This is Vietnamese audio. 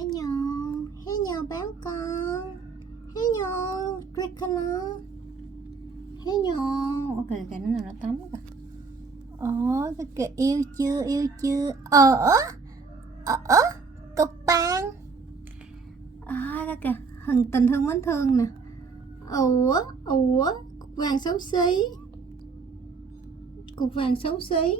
Hello báo con. Hello Tricolor. Hello. Ok kìa, nó tắm kìa. Ồ, cái kìa, yêu chưa. Cục bang. Cái kìa, tình thương mến thương nè. Cục vàng xấu xí. Cục vàng xấu xí.